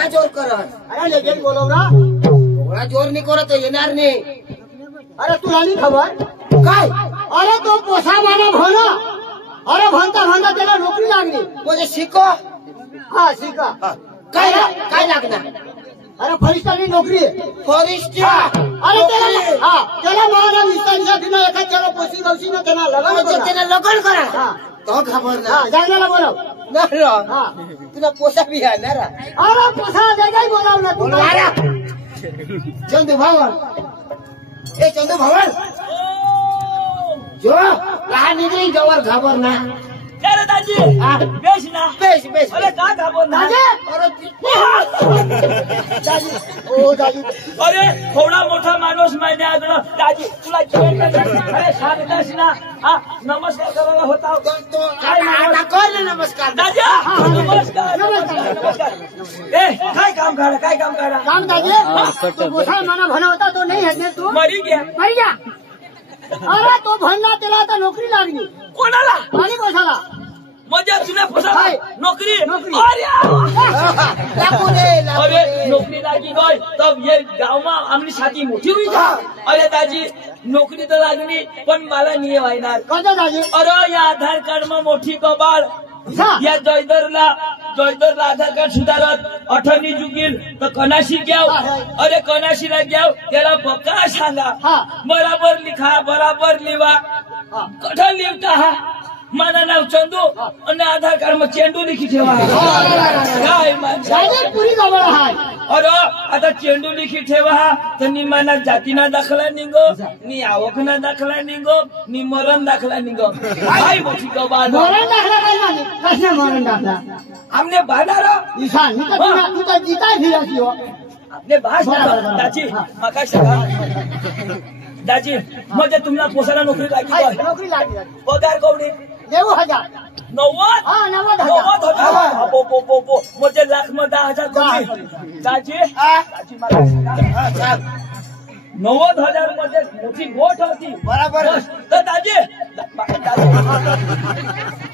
काय जोर करत? अरे लगेच बोलव ना. एवढा जोर नाही करत येणार नाही. अरे तुला नाही खबर काय? अरे तो पोसा माना भोना. अरे भणता भणता त्याला नोकरी लागली. म्हणजे शिको. हा शिका. काय काय लागणार? अरे फॉरेस्टरची नोकरी. फॉरेस्ट. अरे त्याला मला विस्तारिसाठी ना एखाद त्याला पोशी गवशी ना त्याला लग्न त्याला लगन करा. तो खबर ना. जागण्याला बोलव. तुला पोसा बी आहे ना. अरे पोसा जागाही बोलाव ना तुला. चंदू भावन. ए चंदू भावन. जो लहान निघली जवळ घाबर ना. अरे दाजी बेस ना. Base base. अरे का घाबर ना. ओ दाजी. अरे थोडा मोठा माणूस माहिती आहे दाजी तुला जेवण अरे सांगतास ना. हा नमस्कार करायला होता. कर ना नमस्कार. दाजी नमस्कार नमस्कार. ए काय काम काढा काय काम काढा. काम दाजी तो पोसा माना भणा होता तो नाही आहे तू. मरी गया. मरी गया. अरे तो भणला त्याला आता नोकरी लागली. कोणाला. आणि पोसाला. मजा तुला फसा नौकरी. नौकरी. अरे नौकरी लागी गई तब ये गाँव में आमनी साथी मोठी हुई था. अरे दाजी नौकरी तो लागली पण मला नाही व्हायणार. कसं दाजी. अरे या आधार कार्ड में मोठी कबाड. या जयदरला आधार कार्ड सुधारत 18 चुकील तर कनाशी घ्याव. अरे कनाशीला घ्याव त्याला पक्का सांगा. बराबर लिखा बराबर लिवा. कठं लिखता हा. माझं नाव चंदू आणि आधार कार्ड में चेंडू लिखी ठेवा. काय पुरी जवळ आहे. अरे आता चेंडू लिखी ठेवा तर नि माना जातीना दाखला निघो नि आवकना दाखला निघो नि मरण दाखला निघो. काय मोठी कबाड. मरण दाखला काय नाही. कसं मरण दाखला. हमने बांधारा ईशान तू तर जीता फिरायची हो. आपले भाष दाजी मका सांगा. दाजी म्हणजे तुम्हाला पोसाला नोकरी लागली. नोकरी लागली. पगार कवडी 90,000. 90. हा 90,000. 90,000 म्हणजे लाख मध्ये 10,000 कमी. दाजी दाजी मला सांगा. 90,000 मध्ये मोठी गोठ होती. बराबर. तर दाजी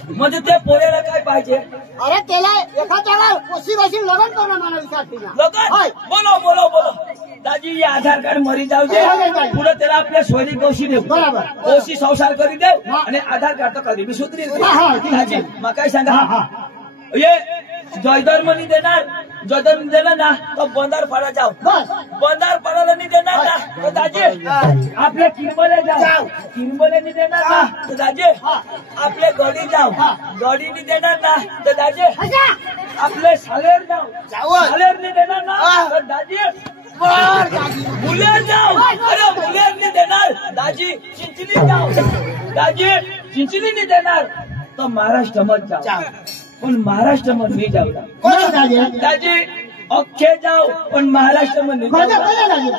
म्हणजे ते पोऱ्याला काय पाहिजे. अरे त्याला एखाद्याला पोशी बशी लग्न करणं मला विचारते ना. लगन बोलो दाजी ये आधार कार्ड मरी जाऊ दे पुढे त्याला आपल्या सोयरी कौशी देऊ. बरोबर. कौशी संसार करी देऊ आणि आधार कार्ड तर कधी बी सुधरी. दाजी मग काय सांगा. ये जयदर मनी देणार. जयदर दिलं ना तर बंदार पाडा जाऊ. बंदार पाडायला नाही देणार ना तर दाजी आपल्या किरमले जाऊ. किरमले नाही देणार ना तर दाजी आपले गडी जाऊ. गडी नाही देणार ना तर दाजी आपले सालेर जाऊ. सालेर नाही देणार ना तर दाजी मुलेर जाऊ. अरे मुलेर नाही देणार दाजी चिंचली जाऊ. दाजी चिंचली नाही देणार तर महाराष्ट्र मध्ये जाऊ. पण महाराष्ट्र मध्ये नाही जाऊ. दाजी अख्खे जाऊ पण महाराष्ट्र मध्ये.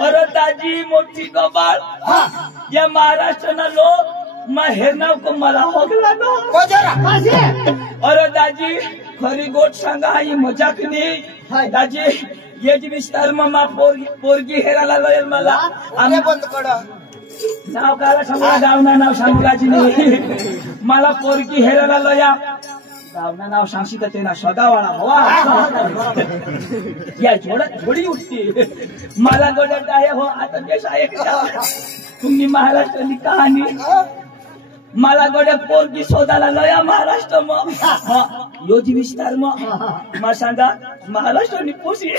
अरे दाजी मोठी कबाड. या महाराष्ट्रना लोक हेरनाव को मला होगला नो. अरे दाजी खरी गोट सांगा ही मजाक नाही. दाजी ये जी विस्तार मा पोरगी हेरायला लागेल मला. आम्ही बंद करा. नाव काला सांगा गावना नाव सांगायची नाही. मला पोरगी हेरायला लया गावना नाव सांगशी तर ते ना सदावाळा हवा. या थोडी उठते मला गोडत आहे हो. आता देश आहे तुम्ही महाराष्ट्राची कहाणी. मला गोड्या पोरगी शोधायला लया महाराष्ट्र मग योजी विस्तार मग सांगा महाराष्ट्रानी पोशी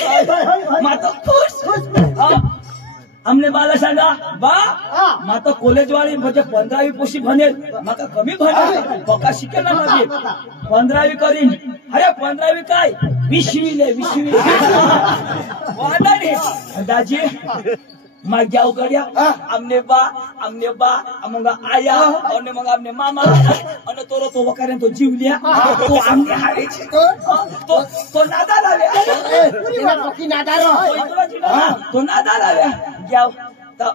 माता खुश. हमने मला सांगा बा माता कॉलेज वाली म्हणजे 15वी पोशी भनेल माका कमी भनेल पक्का शिकेल ना माझे 15वी करीन. अरे 15वी काय 20वी ले 20वी दाजी मग जाऊ गड्या. आमने बा मग आया आणि मग आमने मामा आणि तो वकारे तो जीवल्या तो आमने हारेचे तो नादा लाव्या. तो नादा लाव्या जाऊ तर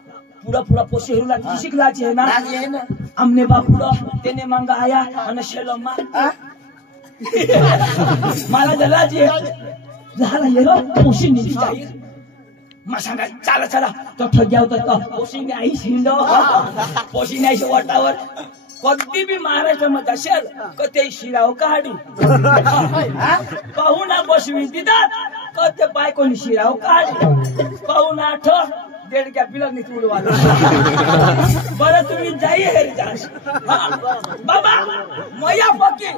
पुढं पोशी हेरूला शिकलाची आहे ना. आमने बा पुढं त्याने मग आया आणि शेलम्मा मला जलाची झाला येलो पोशी निघी जाईल. मग सांगा चला तो ठग्या होता पोशिंग आई शिंदो पोशिंग आई वाटावर कधी बी महाराष्ट्रामध्ये असेल का ते शिराव काढी पाहुणा बसवी दिदात का ते बायकोनी शिराव काढी पाहुणा आठ देडक्या पिलं नाही उडवाला बरं तुम्ही जाई हे बाबा मया बाकी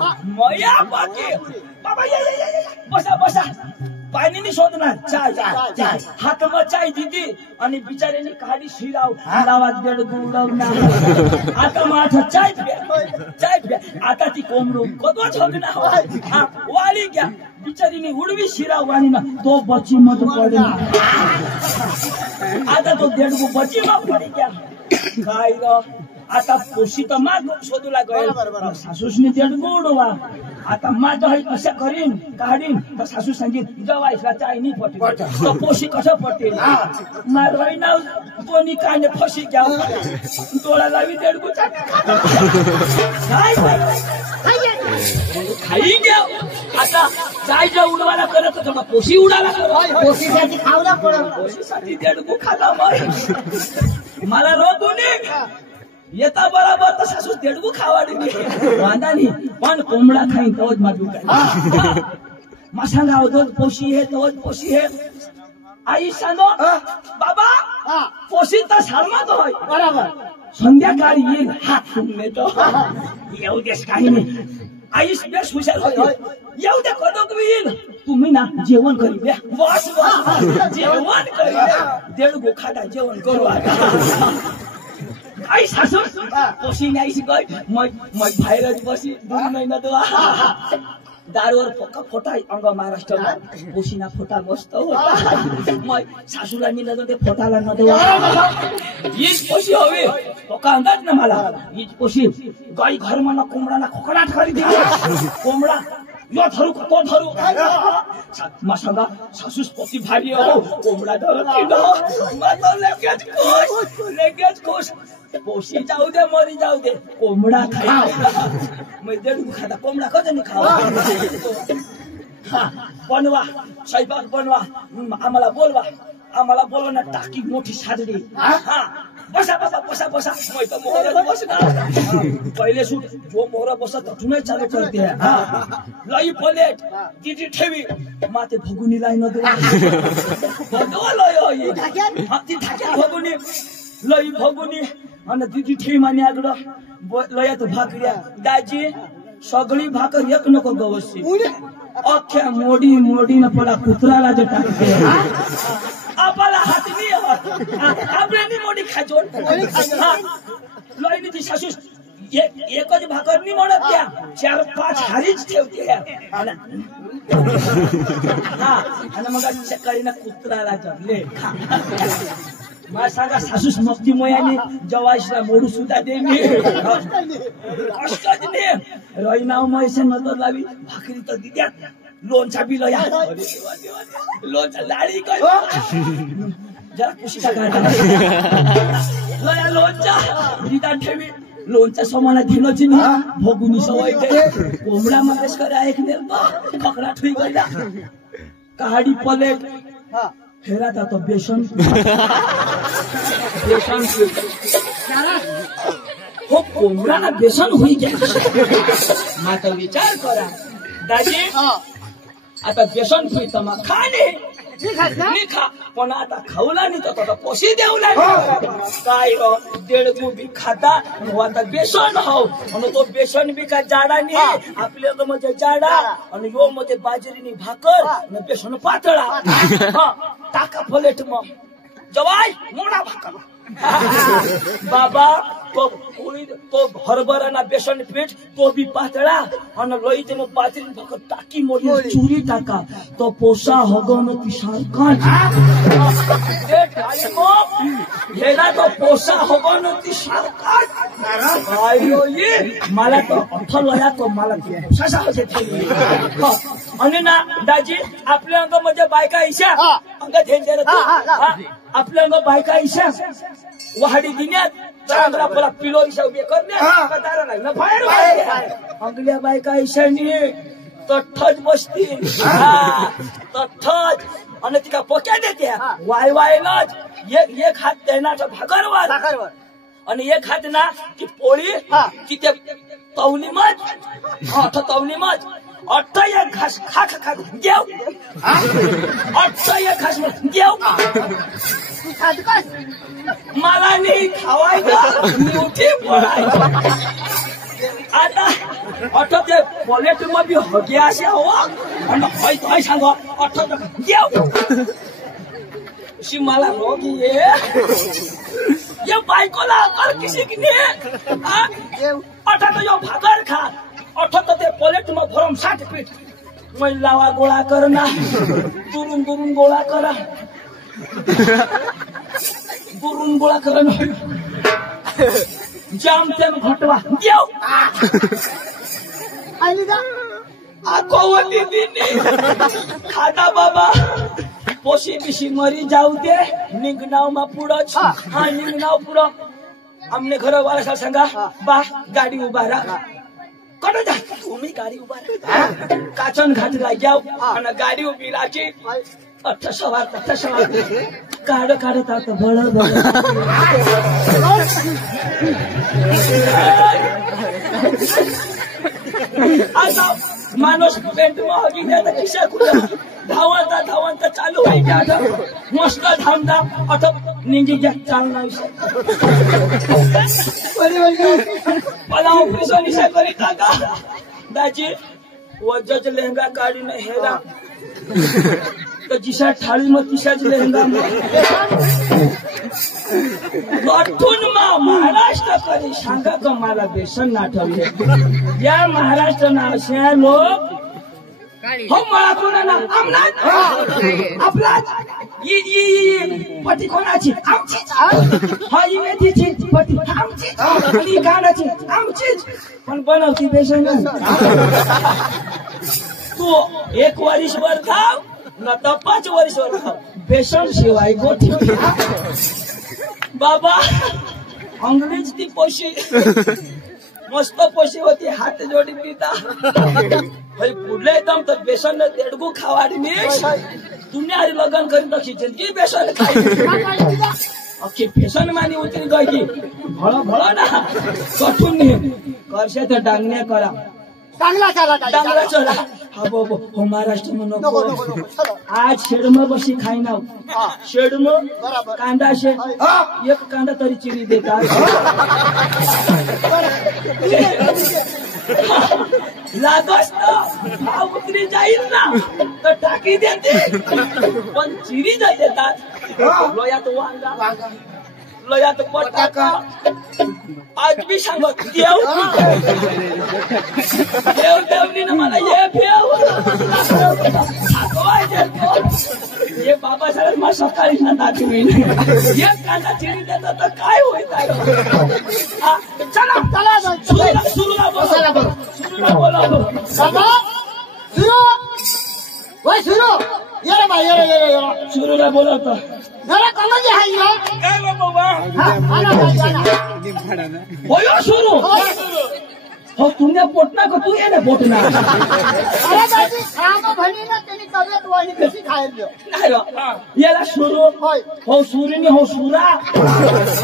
बाबा ये बसा बसा पाणी नाही शोधणार चाय चाय हातमा चाय दिदी आणि बिचाऱ्याने काढी शिराव लावात देड गुडवणार आता माझा चाय प्या आता ती कोंबडू कदवाच होत ना वाली घ्या बिचारीने उडवी शिराव आणि ना तो बची मत पडे आता तो देडगू बची मत पडी घ्या काय ग आता पोशी तर माग शोधूला गए सासूसने देडगू उडवा आता माझं हे कशा करीन काढीन तर सासू सांगित जवायला चाय नाही पटेल तर पोशी कसं पटेल मारवाई नाव कोणी काय नाही फशी घ्या डोळा लावी देडगू खाई घ्या आता चाय उडवायला करत होतो पोशी उडाला पोशीसाठी खावला पडत पोशीसाठी देडगू खाला मला रोगुनी येता बरोबर तर सासू देडगू खावाडी वांदा नाही पण कोंबडा खाईन तवच माजू काय मासांगा अवधोत पोशी हे तवच पोशी हे आई सांगो बाबा पोशी तर सालमात होय बरोबर संध्याकाळी येईल हात नेतो येऊ देस काही नाही आईस बेस हुशार होय येऊ दे कदोक येईल तुम्ही ना जेवण करी द्या बस जेवण करी द्या देडगू खाता जेवण करू आई सासू पोशी नाही शिकय मग बाहेरच बसी 2 महिना तो दारूवर पक्का फोटा अंग महाराष्ट्राला पोशीना फोटा मस्त होता मग सासूला नेलं तर ते फोटाला न देवा हीच पोशी हवी पक्का अंदाज ना मला हीच पोशी गाई घर मला कोंबडाना खोकडाट करी दे कोंबडा यो धरू तो धरू मग सांगा सासूस पोती भारी हो कोंबडा धरू माझा लगेच खुश पोशी जाऊ दे मरी जाऊ दे कोंबडा खाय मग देडगू खाता कोंबडा कधी खावा बनवा स्वयंपाक बनवा आम्हाला बोलवा ना टाकी मोठी साजरी बसा बसा बसा बसा मैं तो मोहरा बसना पहिले सूट जो मोहरा बसत तुने चालू करते लई प्लेट तिची ठेवी माते भगुनी लाई न देवा लय ती ठाक्या भगुनी लई भगुनी आणि तिची ठेवी माने आगड लयात भाकऱ्या दाजी सगळी भाकर एक नको गवशी अख्ख्या मोडी न पडा कुत्राला जे टाकते आपला हात नाही आपल्यानी मोडी खाजोन लईनी ती सासू एकच भाकर नाही म्हणत त्या 4-5 हारीच ठेवते आणि मग सकाळी कुत्राला जगले मला सांगा सासूस मस्ती मोयाने जवाईला मोडू सुद्धा दे मी कष्टच ने रईनाव मैसे नजर लावी भाकरी तर दिद्यात लोणचा बी लया लोणचा लाडी काय जरा कुशीचा काढा लया लोणचा दिदा ठेवी लोणचा समाना दिलोची नाही भोगुनी सवय दे कोंबडा मागेश करा एक ने पकडा ठुई गला काडी प्लेट हेरा था तो बेसन हो कोंबडा ना बेसन हुई गया माता विचार करा दाजी आता बेसन हुई तर मग खाणे नाही खा पण आता खाऊला नाही तर पोशी देऊ लागला काय देडगू बी खाता आता बेसन हो आणि तो बेसन बी का जाडा नाही आपल्या म्हणजे जाडा आणि यो मध्ये बाजरीनी भाकर आणि बेसन पातळा टाका प्लेट मग जवाई मोडा भाकर बाबा तो हरभरा ना बेसन पीठ तो बी पातळा आणि लईते मग बाजरी भाकर टाकी मोडी चुरी टाका तो पोसा हगन ती सारखा हेला तो पोसा हगन ती सारखा मला तो अर्थ लया तो मला आणि ना दाजी आपल्या अंग म्हणजे बायका इशा अंग झेंजर आपल्या अंग बायका इशा वाहडी दिण्यात चांगला पला पिलो इशा उभे करण्यात दारा लागला बाहेर अंगल्या बायका इशानी तठ्ठच बसती तठ्ठच आणि तिका पोक्या देते वाय वायलाच एक हात देण्याचा भाकरवर आणि एक हात ना की पोळी की ते तवली मत तवली मत अट्ट एक घास खा घेऊ अट्ट एक घास घेऊ मला नाही खावायचं मोठी पोळायचं आता अट्ट ते पॉलेट मध्ये हगे असे हवा आणि हय सांग अट्ट घेऊ अशी मला रोग ये बायकोला अकल किसी की नाही अट्ट तो यो भाकर खा अट्ठ ते पॉलेट में भरम 60 पीठ महिलावा गोळा कर ना दुरून गोळा करा दुरून गोळा कर ना जाम तेम घटवा देव आकोवली दिनी खाता बाबा पोशी बिशी मरी जाऊ दे निघनाव मा पुढंच हा निघनाव पुढं आमने घर वाला सांगा बा गाडी उभा राहा कडे जा तुम्ही गाडी उभा काचन घाटला जाऊ आणि गाडी उभी राहायची अठ्ठ सवार काढत आता बळ आता माणूस पेंट महागी द्या खिशा कुठं धावता चालू व्हायचे आता मस्त धामधाम आता निंगी घ्या चालना विषय मला ऑपरेशन विषय करीता का दाजी वज्जाच लेहंगा काढून हेरा तर जिशा थाळी मग तिशाच लेहंगा गठून महाराष्ट्र कधी सांगा का मला बेसन नाठवले या महाराष्ट्र नाशा लोक हो मला कोणा ना आमनाथ आपला पती कोणाची आमचीच हा ही मेथीची पती आमचीच आणि कानाची आमचीच पण बनवती बेसन तू 1 वर्षभर खाव न तर 5 वर्षभर खाव बेसन शिवाय गोठी बाबा अंग्रेज ती पोशी मस्त पोशी होती हात जोडी पिता पुढले एकदम तर बेसन देडगू खावाडी तुम्ही आधी लग्न करीत की बेसन अख्खी बेसन मानी उतरी गई की भळ ना कठून करशे तर डांगण्या करा चांगला चला हा हो महाराष्ट्र नको आज शेडम बशी खाईना शेडम कांदा एक कांदा तरी चिरी देतात लागस भाव उतरी जाईल ना तर टाकी देते पण चिरी जर देतात लोयात वांगा लोयात बटाका आज मी सांगत देवनी मला हे बाबासाहेब मला सकाळी ना दाखवीन एक कांदा चिरी देतात तर काय होईल चला सुरूला बोला सुरूला बोलवतो जरा कॉलेज आहे काय बाबा होयो सुरू हो तुमने पोटना का तू ये ना पोटना अरे दादी खामा भणी ना त्यांनी तब्येत वाढली कशी खायला नाही रो याला सुरू हो सुरीनी हो सुरा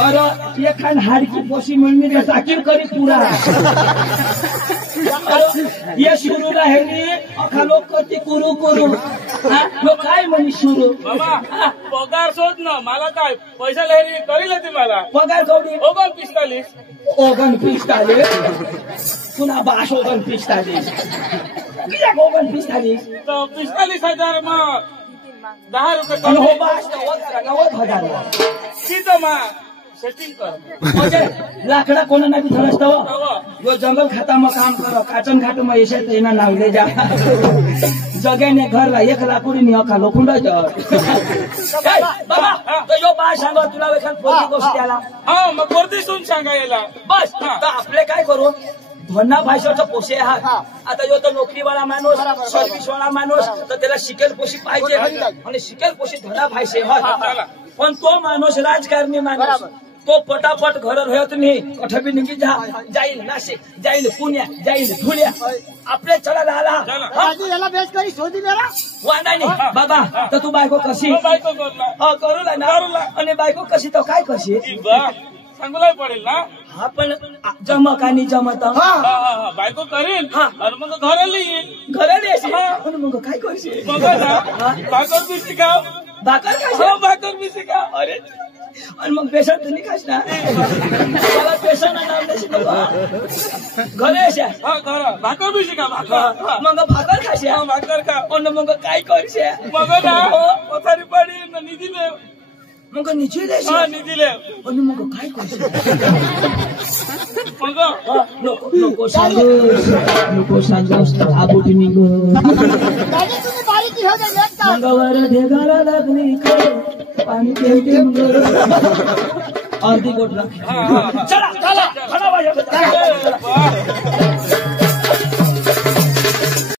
अरे ये खान हाडकी पोशी मिळमी रे साकीर करी पुरा ये सुरू राहिली अखा लोक करते कुरू लोक काय म्हणी सुरू बाबा पगार शोध ना मला काय पैसा लहरी करील ती मला पगार कवडी 45 पुन्हा 45 किया 45 तो 45,000 मग 10 रुपये हो 90,000 तिथं मा सेटिंग कर म्हणजे लाकडा कोणा नाही थरसतो यो जंगल खाता मग काम करो काचन घाट मग येशात येणार नावले जा जगेने घरला 1 लाकडी नि अखा लोखंड बाबा तो यो बा सांगा तुला एखाद पोरगी गोष्ट त्याला हा मग वर्दी सून सांगायला बस तर आपले काय करू धन्ना भाषेचा पोषे आहात आता यो तर नोकरीवाला माणूस सर्व्हिसवाला माणूस तर त्याला शिकेल पोशी पाहिजे आणि शिकेल पोशी धना भाषे पण तो माणूस राजकारणी माणूस तो पटापट घर राहत नाही कठबी निघी जाईल नाशिक जाईल पुण्या जाईल धुळ्या आपले चला झाला याला बेस करी शोधी जरा वांदा नाही बाबा तर तू बायको कशी बायको करू ना आणि बायको कशी तो काय कशी सांगूलाही पडेल ना. हा पण जमक आणि जमत बायको करीन आणि मग घराला येईल. घरात येशील पण मग काय करशील. मग ना भाकर बी शिकाव. भाकर काय भाकर बी शिकाव. अरे आणि मग पेशंट तुम्ही खास ना मला पेशंट नाव नाही शिकव घरे अशा घर भाकर बी शिका. भाकर मग भाकर खाशा भाकर खा. आणि मग काय करशा. मग ना पथारी पाडी निधी ले. मग निधी ले निधी ले आणि मग काय करशील. मग नको सांगू आबुटी निघ दादी तुम्ही बारीकी हो दे एक तास. मंगळवार ढेगाला लागली पाणी पेटे अर्धी गोट चला चला